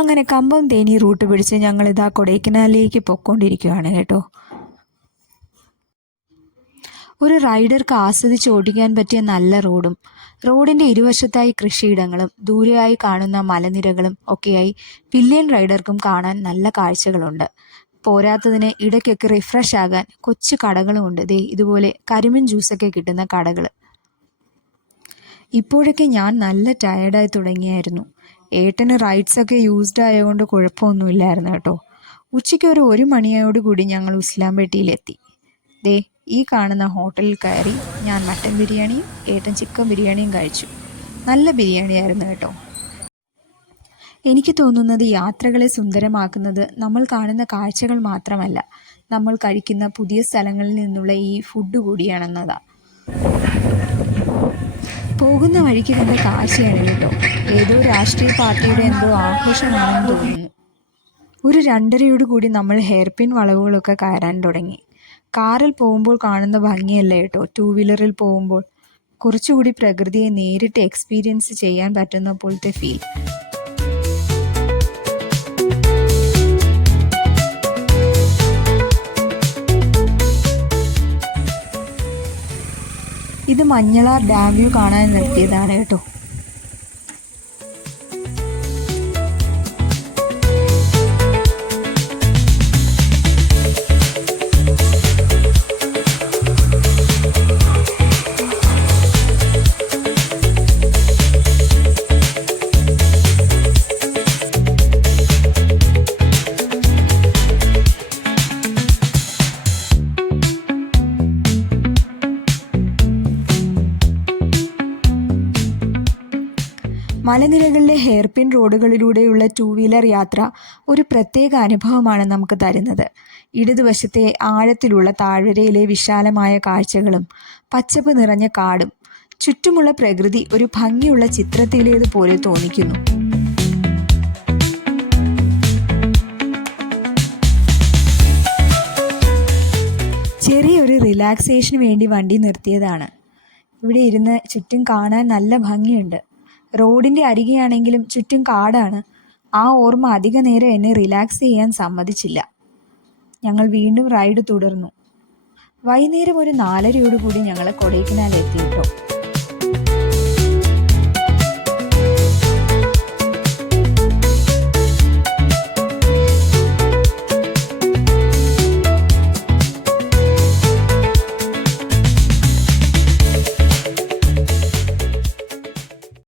അങ്ങനെ കമ്പം തേനി റൂട്ട് പിടിച്ച് ഞങ്ങളിതാ കൊടൈക്കനാലിലേക്ക് പൊയ്ക്കൊണ്ടിരിക്കുകയാണ് കേട്ടോ. ഒരു റൈഡർക്ക് ആസ്വദിച്ച് ഓടിക്കാൻ പറ്റിയ നല്ല റോഡും റോഡിൻ്റെ ഇരുവശത്തായി കൃഷിയിടങ്ങളും ദൂരെയായി കാണുന്ന മലനിരകളും ഒക്കെയായി പില്ലിയൻ റൈഡർക്കും കാണാൻ നല്ല കാഴ്ചകളുണ്ട്. പോരാത്തതിന് ഇടയ്ക്കൊക്കെ റിഫ്രഷ് ആകാൻ കൊച്ചു കടകളുമുണ്ട്. ദേ ഇതുപോലെ കരിമ്പിൻ ജ്യൂസൊക്കെ കിട്ടുന്ന കടകൾ. ഇപ്പോഴൊക്കെ ഞാൻ നല്ല ടയേർഡായി തുടങ്ങിയായിരുന്നു. ഏട്ടന് റൈഡ്സൊക്കെ യൂസ്ഡ് ആയതുകൊണ്ട് കുഴപ്പമൊന്നുമില്ലായിരുന്നു കേട്ടോ. ഉച്ചയ്ക്ക് ഒരു 1 മണിയോടുകൂടി ഞങ്ങൾ ഉസ്ലാംപേട്ടിയിലെത്തി. ദേ ഈ കാണുന്ന ഹോട്ടലിൽ കയറി ഞാൻ മട്ടൻ ബിരിയാണിയും ഏട്ടൻ ചിക്കൻ ബിരിയാണിയും കഴിച്ചു. നല്ല ബിരിയാണിയായിരുന്നു കേട്ടോ. എനിക്ക് തോന്നുന്നത് യാത്രകളെ സുന്ദരമാക്കുന്നത് നമ്മൾ കാണുന്ന കാഴ്ചകൾ മാത്രമല്ല, നമ്മൾ കഴിക്കുന്ന പുതിയ സ്ഥലങ്ങളിൽ നിന്നുള്ള ഈ ഫുഡ് കൂടിയാണെന്നതാ. പോകുന്ന വഴിക്ക് കണ്ട കാഴ്ചയാണ് കേട്ടോ. ഏതോ രാഷ്ട്രീയ പാർട്ടിയുടെ എന്തോ ആഘോഷമാണെന്ന് തോന്നുന്നു. ഒരു 2:30 നമ്മൾ ഹെയർപിൻ വളവുകളൊക്കെ കയറാൻ തുടങ്ങി. കാറിൽ പോകുമ്പോൾ കാണുന്ന ഭംഗിയല്ല കേട്ടോ 2 വീലറിൽ പോകുമ്പോൾ. കുറച്ചുകൂടി പ്രകൃതിയെ നേരിട്ട് എക്സ്പീരിയൻസ് ചെയ്യാൻ പറ്റുന്ന പോലത്തെ ഫീൽ. ഇത് മഞ്ഞളാർ ഡാം വ്യൂ കാണാൻ നിർത്തിയതാണ് കേട്ടോ. മലനിരകളിലെ ഹെയർപിൻ റോഡുകളിലൂടെയുള്ള 2 വീലർ യാത്ര ഒരു പ്രത്യേക അനുഭവമാണ് നമുക്ക് തരുന്നത്. ഇടതുവശത്തെ ആഴത്തിലുള്ള താഴ്വരയിലെ വിശാലമായ കാഴ്ചകളും പച്ചപ്പ് നിറഞ്ഞ കാടും ചുറ്റുമുള്ള പ്രകൃതി ഒരു ഭംഗിയുള്ള ചിത്രത്തിലേതുപോലെ തോന്നിക്കുന്നു. ചെറിയൊരു റിലാക്സേഷന് വേണ്ടി വണ്ടി നിർത്തിയതാണ്. ഇവിടെ ഇരുന്ന് ചുറ്റും കാണാൻ നല്ല ഭംഗിയുണ്ട്. റോഡിൻ്റെ അരികെയാണെങ്കിലും ചുറ്റും കാടാണ്. ആ ഓർമ്മ അധിക നേരം എന്നെ റിലാക്സ് ചെയ്യാൻ സമ്മതിച്ചില്ല. ഞങ്ങൾ വീണ്ടും റൈഡ് തുടർന്നു. വൈകുന്നേരം ഒരു 4:30 ഞങ്ങൾ കൊടൈക്കനാലെത്തി.